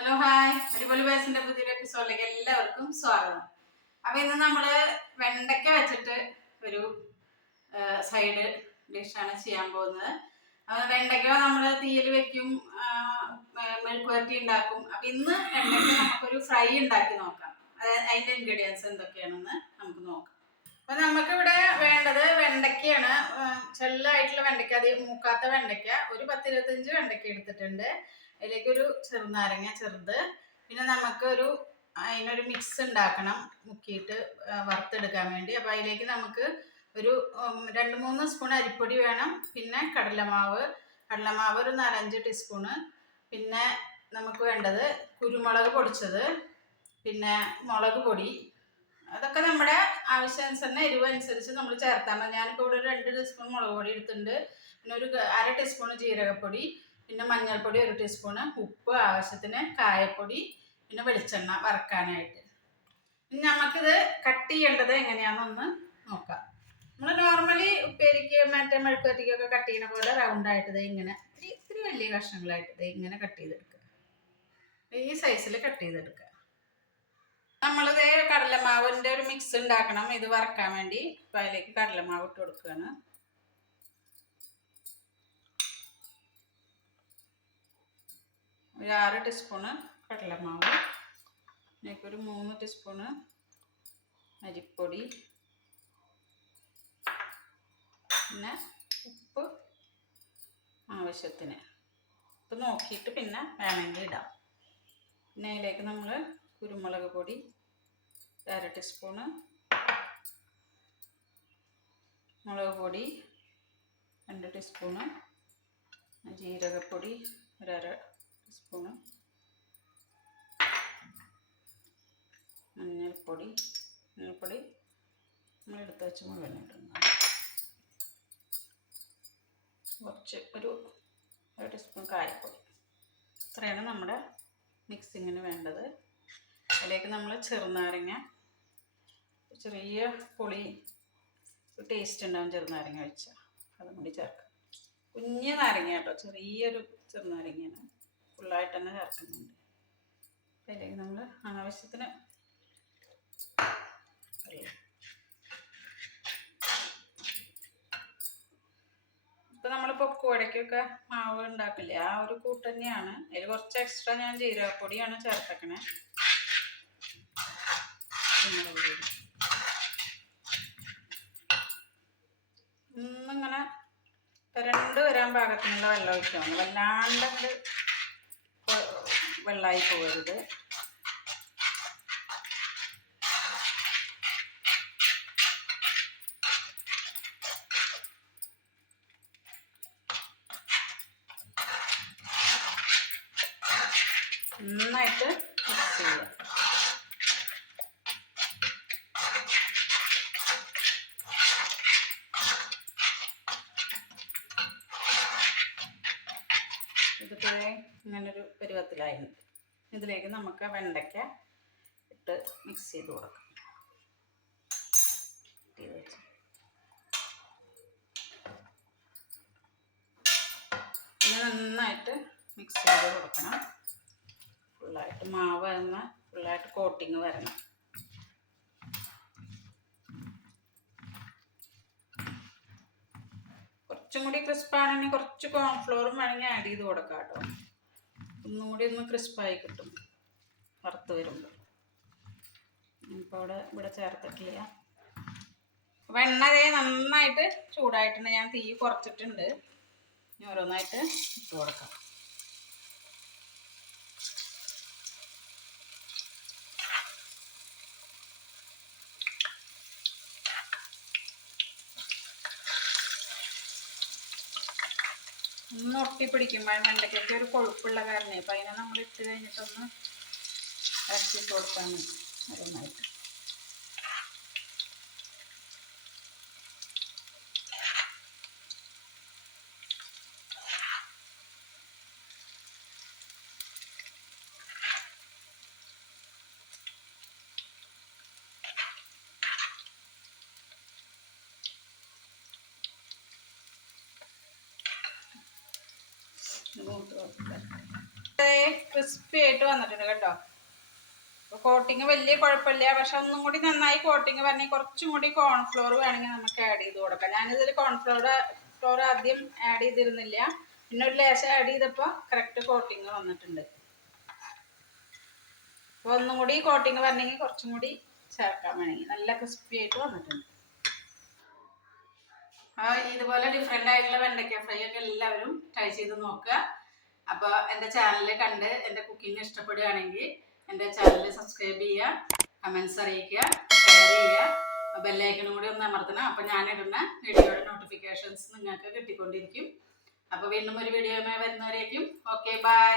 Hello hi അടിപൊളി ബേസിന്റെ പുതിയൊരു എപ്പിസോഡിലേക്ക് എല്ലാവർക്കും സ്വാഗതം. അപ്പൊ ഇന്ന് നമ്മള് വെണ്ടയ്ക്ക വെച്ചിട്ട് ഒരു സൈഡ് ഡിഷാണ് ചെയ്യാൻ പോകുന്നത്. അപ്പൊ വെണ്ടയ്ക്ക നമ്മൾ തീയിൽ വെക്കും, മെഴുക്കുവരട്ടി ഉണ്ടാക്കും. അപ്പൊ ഇന്ന് വെണ്ടയ്ക്ക നമുക്കൊരു ഫ്രൈ ഉണ്ടാക്കി നോക്കാം. അതിന്റെ ഇൻഗ്രീഡിയൻസ് എന്തൊക്കെയാണെന്ന് നമുക്ക് നോക്കാം. അപ്പൊ നമുക്കിവിടെ വേണ്ടത് വെണ്ടയ്ക്കയാണ്. ചെല്ലായിട്ടുള്ള വെണ്ടയ്ക്ക, അത് മൂക്കാത്ത വെണ്ടയ്ക്ക ഒരു 10-25 വെണ്ടയ്ക്ക എടുത്തിട്ടുണ്ട്. അതിലേക്കൊരു ചെറുനാരങ്ങ ചെറുത്, പിന്നെ നമുക്കൊരു അതിനൊരു മിക്സ് ഉണ്ടാക്കണം മുക്കിയിട്ട് വറുത്തെടുക്കാൻ വേണ്ടി. അപ്പോൾ അതിലേക്ക് നമുക്ക് ഒരു 2-3 സ്പൂൺ അരിപ്പൊടി വേണം. പിന്നെ കടലമാവ് ഒരു 4-5 ടീസ്പൂണ്. പിന്നെ നമുക്ക് വേണ്ടത് കുരുമുളക് പൊടിച്ചത്, പിന്നെ മുളക് പൊടി. അതൊക്കെ നമ്മുടെ ആവശ്യാനുസരണം എരിവ് അനുസരിച്ച് നമ്മൾ ചേർത്താൽ മതി. ഞാനിപ്പോൾ ഇവിടെ ഒരു 2 ടീസ്പൂൺ മുളക് പൊടി എടുത്തിട്ടുണ്ട്. പിന്നെ ഒരു 1/2 ടീസ്പൂൺ ജീരകപ്പൊടി, പിന്നെ മഞ്ഞൾപ്പൊടി 1 ടീസ്പൂണ്, ഉപ്പ് ആവശ്യത്തിന്, കായപ്പൊടി, പിന്നെ വെളിച്ചെണ്ണ വറക്കാനായിട്ട്. ഇനി നമുക്കിത് കട്ട് ചെയ്യേണ്ടത് എങ്ങനെയാണെന്നൊന്ന് നോക്കാം. നമ്മൾ നോർമലി ഉപ്പേരിക്ക് മറ്റേ മെഴുക്കുവരട്ടിക്കൊക്കെ കട്ട് ചെയ്യുന്ന പോലെ റൗണ്ടായിട്ട് ഇങ്ങനെ ഇത്തിരി വലിയ കഷ്ണങ്ങളായിട്ട് ഇങ്ങനെ കട്ട് ചെയ്തെടുക്കുക. ഈ സൈസിൽ കട്ട് ചെയ്തെടുക്കുക. നമ്മളിത് കടലമാവിൻ്റെ ഒരു മിക്സ് ഉണ്ടാക്കണം ഇത് വറക്കാൻ വേണ്ടി. അപ്പം അതിലേക്ക് കടലമാവ് ഇട്ട് കൊടുക്കുകയാണ്. ഒരു 6 ടീസ്പൂണ് കടലമാവ്, ഇതിലേക്കൊരു 3 ടീസ്പൂണ് അരിപ്പൊടി, പിന്നെ ഉപ്പ് ആവശ്യത്തിന്. ഉപ്പ് നോക്കിയിട്ട് പിന്നെ വേണമെങ്കിൽ ഇടാം. പിന്നെ അതിലേക്ക് നമ്മൾ കുരുമുളക് പൊടി 1/2 ടീസ്പൂണ്, മുളക് പൊടി 2 ടീസ്പൂണ്, ജീരകപ്പൊടി 1/2 ടീസ്പൂണ്, മഞ്ഞൾപ്പൊടി നമ്മൾ എടുത്ത് വെച്ച് മുഴുവൻ ഇടുന്നു. കുറച്ച് ഒരു 1 ടീസ്പൂൺ കായപ്പൊടി. ഇത്രയാണ് നമ്മുടെ മിക്സിങ്ങിന് വേണ്ടത്. അതിലേക്ക് നമ്മൾ ചെറുനാരങ്ങ, ചെറിയ പുളി ടേസ്റ്റ് ഉണ്ടാവും ചെറുനാരങ്ങ വെച്ചാൽ, അതും കൂടി ചേർക്കാം. കുഞ്ഞ് നാരങ്ങ കേട്ടോ, ചെറിയൊരു ചെറുനാരങ്ങയാണ്, ഫുള്ളായിട്ട് തന്നെ ചേർക്കുന്നുണ്ട്. അതിലേക്ക് നമ്മൾ ആവശ്യത്തിന് ഇപ്പം നമ്മൾ പൊക്കുവടയ്ക്കൊക്കെ മാവ് ഉണ്ടാക്കില്ലേ, ആ ഒരു കൂട്ട് തന്നെയാണ്. അതിൽ കുറച്ച് എക്സ്ട്രാ ഞാൻ ജീരകപ്പൊടിയാണ് ചേർത്തേക്കണേ. ഒന്നിങ്ങനെ രണ്ട് വരാൻ പാകത്തിനുള്ള വെള്ളം ഒഴിക്കണം. വല്ലാണ്ട് വെള്ളമായി പോകരുത്. നന്നായിട്ട് മിക്സ് ചെയ്യുക. ഇതിപ്പോഴേ ഇങ്ങനൊരു പരുവത്തിലായിരുന്നു. ഇതിലേക്ക് നമുക്ക് വെണ്ടയ്ക്ക ഇട്ട് മിക്സ് ചെയ്ത് കൊടുക്കാം. പിന്നെ നന്നായിട്ട് മിക്സ് ചെയ്ത് കൊടുക്കണം. ഫുള്ളായിട്ട് മാവ് എന്നാൽ ഫുള്ളായിട്ട് കോട്ടിങ് വരണം. കുറച്ചും കൂടി ക്രിസ്പാണെങ്കിൽ കുറച്ച് കോൺഫ്ലോറും വേണമെങ്കിൽ ആഡ് ചെയ്ത് കൊടുക്കാം കേട്ടോ. ഒന്നുകൂടി ഒന്ന് ക്രിസ്പായി കിട്ടും വറുത്ത് വരുമ്പോൾ. ഇപ്പോൾ ഇവിടെ ചേർത്തിട്ടില്ല. അപ്പോൾ എണ്ണ നന്നായിട്ട് ചൂടായിട്ടുണ്ട്. ഞാൻ തീ കുറച്ചിട്ടുണ്ട്. ഇനി ഓരോന്നായിട്ട് ഇട്ട് കൊടുക്കാം. ഒന്ന് ഒട്ടിപ്പിടിക്കുമ്പോൾ വെണ്ടയ്ക്കൊക്കെ ഒരു കൊഴുപ്പുള്ള കാരണേ, അപ്പം അതിനെ നമ്മൾ ഇട്ട് കഴിഞ്ഞിട്ടൊന്ന് ഇറക്കിയിട്ട് കൊടുക്കാൻ മതി ഓരോന്നായിട്ട്. ക്രിസ്പി ആയിട്ട് വന്നിട്ടുണ്ട് കേട്ടോ. കോട്ടിങ് വലിയ കുഴപ്പമില്ല, പക്ഷെ ഒന്നും കൂടി നന്നായി കോട്ടിങ് പറഞ്ഞാൽ കുറച്ചും കൂടി കോൺഫ്ലോർ വേണമെങ്കിൽ നമുക്ക് ആഡ് ചെയ്ത് കൊടുക്കാം. ഞാനിതിൽ കോൺഫ്ലോർ ആദ്യം ആഡ് ചെയ്തിരുന്നില്ല, പിന്നെ ഒരു ലേശം ആഡ് ചെയ്തപ്പോൾ കറക്റ്റ് കോട്ടിങ് വന്നിട്ടുണ്ട്. അപ്പോൾ ഒന്നും കൂടി കോട്ടിങ് പറഞ്ഞെങ്കിൽ കുറച്ചും കൂടി ചേർക്കാൻ വേണമെങ്കിൽ നല്ല ക്രിസ്പി ആയിട്ട് വന്നിട്ടുണ്ട്. ഇതുപോലെ ഡിഫറെൻ്റ് ആയിട്ടുള്ള വെണ്ടയ്ക്ക ഫ്രൈ ഒക്കെ എല്ലാവരും ട്രൈ ചെയ്ത് നോക്കുക. അപ്പോൾ എൻ്റെ ചാനൽ കണ്ട് എൻ്റെ കുക്കിംഗ് ഇഷ്ടപ്പെടുകയാണെങ്കിൽ എൻ്റെ ചാനൽ സബ്സ്ക്രൈബ് ചെയ്യുക, കമൻസ് അറിയിക്കുക, ഷെയർ ചെയ്യുക, ബെല്ലൈക്കണും കൂടി ഒന്ന് അമർത്തണം. അപ്പോൾ ഞാനിടുന്ന വീഡിയോയുടെ നോട്ടിഫിക്കേഷൻസ് നിങ്ങൾക്ക് കിട്ടിക്കൊണ്ടിരിക്കും. അപ്പോൾ വീണ്ടും ഒരു വീഡിയോയുമായി വരുന്നവരേക്കും ഓക്കെ ബൈ.